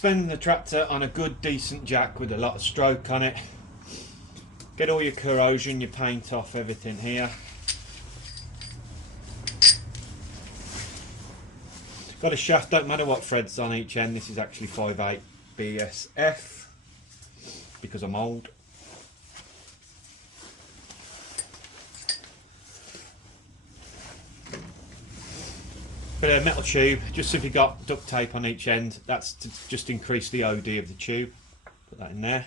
suspending the tractor on a good decent jack with a lot of stroke on it. Get all your corrosion, your paint off, everything here. Got a shaft, don't matter what thread's on each end. This is actually 5/8 BSF because I'm old. But a metal tube, just if you got duct tape on each end, that's to just increase the OD of the tube. Put that in there.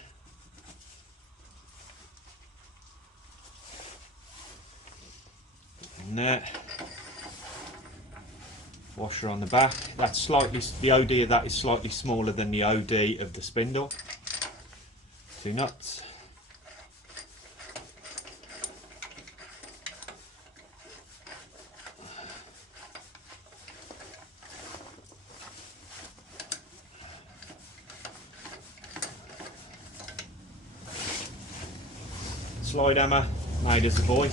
In there. Washer on the back. That's slightly, the OD of that is slightly smaller than the OD of the spindle. 2 nuts. Slide hammer, made as a boy.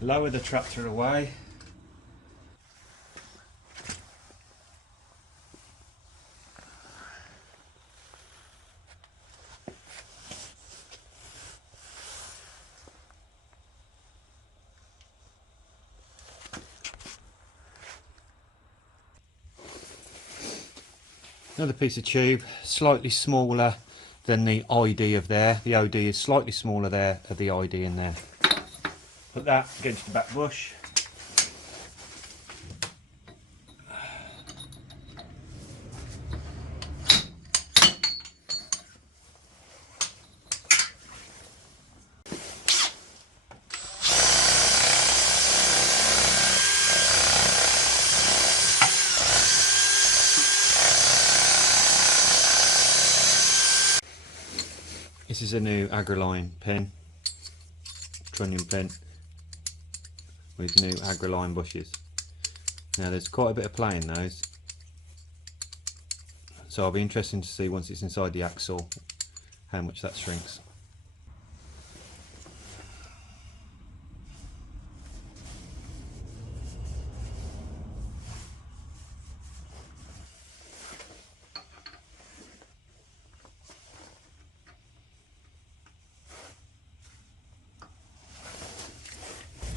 Lower the tractor away. Another piece of tube, slightly smaller than the ID of there. The OD is slightly smaller there of the ID in there. Put that against the back bush. This is a new Agriline pin, trunnion pin, with new Agriline bushes. Now there's quite a bit of play in those, so I'll be interested to see once it's inside the axle how much that shrinks.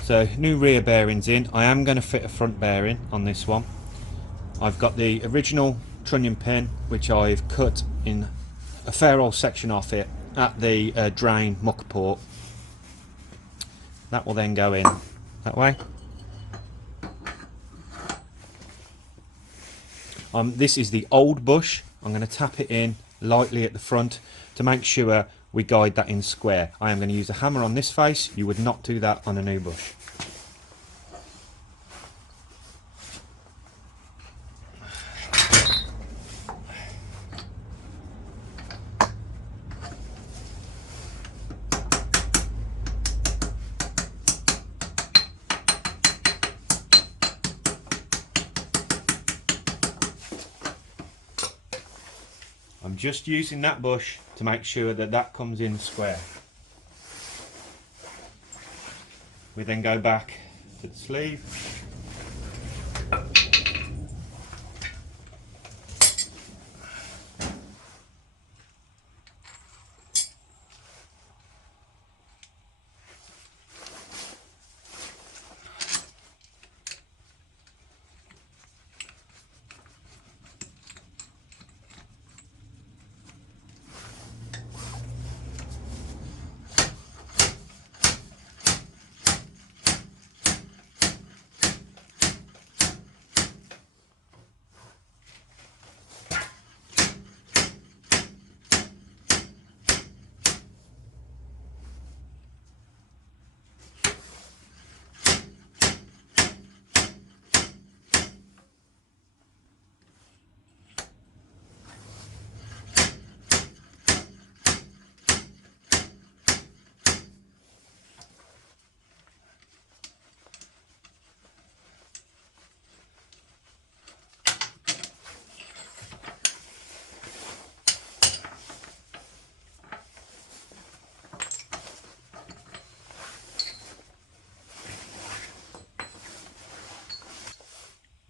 So new rear bearings in. I am going to fit a front bearing on this one. I've got the original trunnion pin which I've cut in a fair old section off it at the drain muck port. That will then go in that way. This is the old bush. I'm going to tap it in lightly at the front to make sure we guide that in square. I am going to use a hammer on this face. You would not do that on a new bush. I'm just using that bush to make sure that that comes in square. We then go back to the sleeve.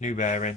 new bearing.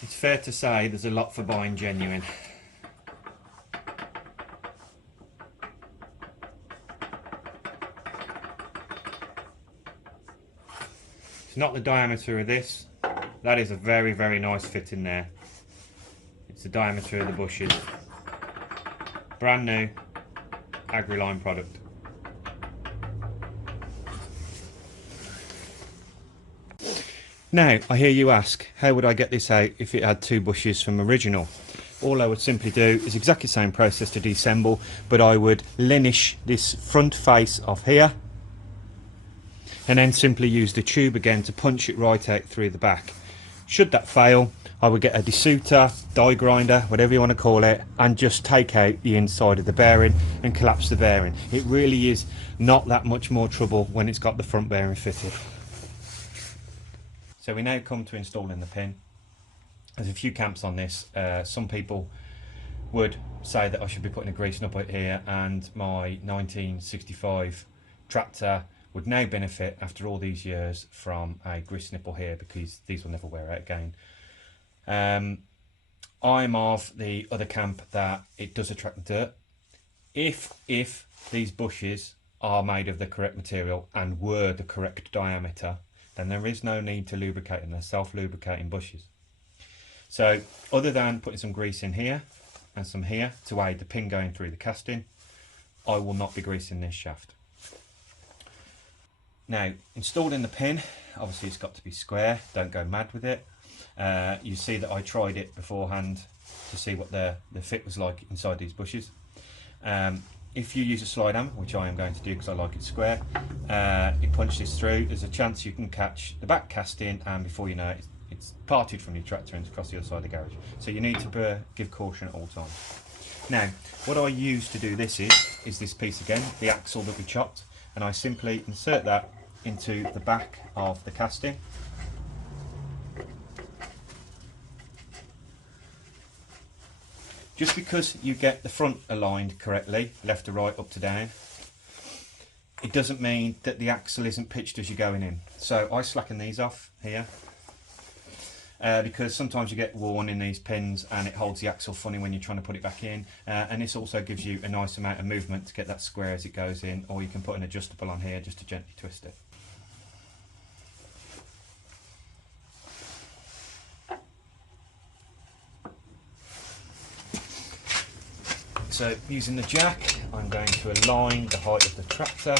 It's fair to say there's a lot for buying genuine. It's not the diameter of this. That is a very, very nice fit in there. It's the diameter of the bushes. Brand new AgriLine product. Now, I hear you ask, how would I get this out if it had 2 bushes from original? All I would simply do is exactly the same process to disassemble, but I would linish this front face off here, and then simply use the tube again to punch it right out through the back. Should that fail, I would get a desuter, die grinder, whatever you want to call it, and just take out the inside of the bearing and collapse the bearing. It really is not that much more trouble when it's got the front bearing fitted. So we now come to installing the pin. There's a few camps on this. Some people would say that I should be putting a grease nipple here, and my 1965 tractor would now benefit after all these years from a grease nipple here, because these will never wear out again. I'm of the other camp that it does attract dirt. If these bushes are made of the correct material and were the correct diameter, then there is no need to lubricate them. They're self-lubricating bushes. So other than putting some grease in here and some here to aid the pin going through the casting, I will not be greasing this shaft. Now, installed in the pin, obviously it's got to be square, don't go mad with it. You see that I tried it beforehand to see what the fit was like inside these bushes. If you use a slide hammer, which I am going to do because I like it square, it punches through. There's a chance you can catch the back casting, and before you know it, it's parted from your tractor and it's across the other side of the garage. So you need to give caution at all times. Now, what I use to do this is this piece again, the axle that we chopped, and I simply insert that into the back of the casting. Just because you get the front aligned correctly, left to right, up to down, it doesn't mean that the axle isn't pitched as you're going in. So I slacken these off here, because sometimes you get worn in these pins and it holds the axle funny when you're trying to put it back in. And this also gives you a nice amount of movement to get that square as it goes in, or you can put an adjustable on here just to gently twist it. So using the jack, I'm going to align the height of the tractor,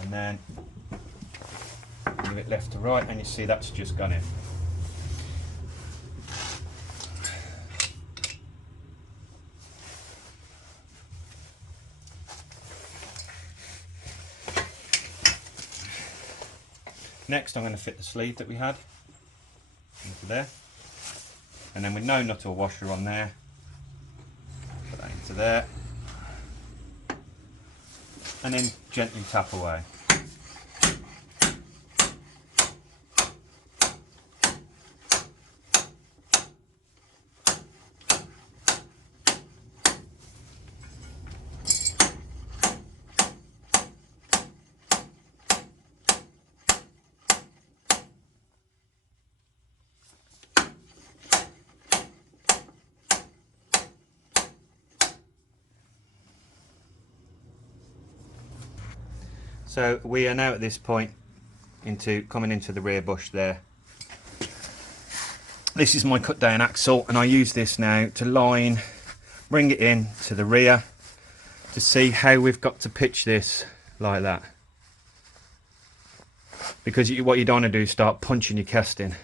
and then move it left to right, and you see that's just gone in. Next I'm going to fit the sleeve that we had into there. And then with no nut or washer on there, put that into there, and then gently tap away. So we are now at this point coming into the rear bush there. This is my cut down axle, and I use this now to bring it in to the rear to see how we've got to pitch this like that. Because what you don't want to do is start punching your casting.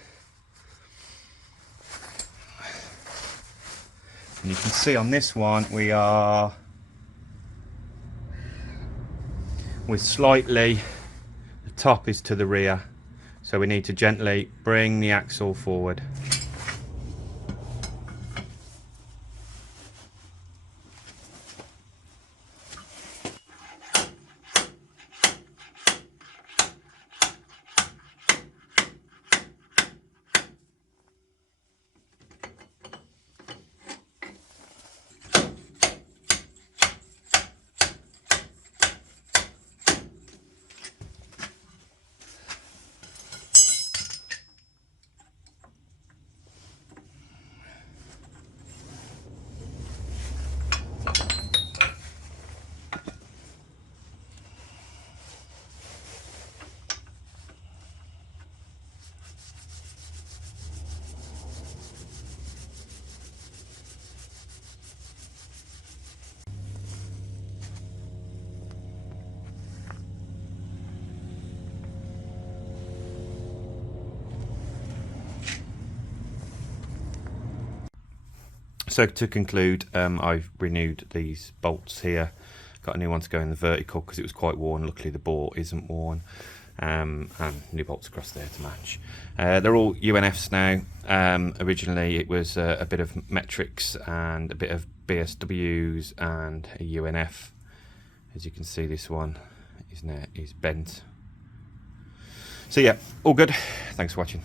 And you can see on this one we're slightly, the top is to the rear, so we need to gently bring the axle forward. So to conclude, I've renewed these bolts here, got a new one to go in the vertical because it was quite worn. Luckily the bore isn't worn, and new bolts across there to match. They're all UNFs now. Originally it was a bit of metrics and a bit of BSWs and a UNF. As you can see, this one is bent. So yeah, all good. Thanks for watching.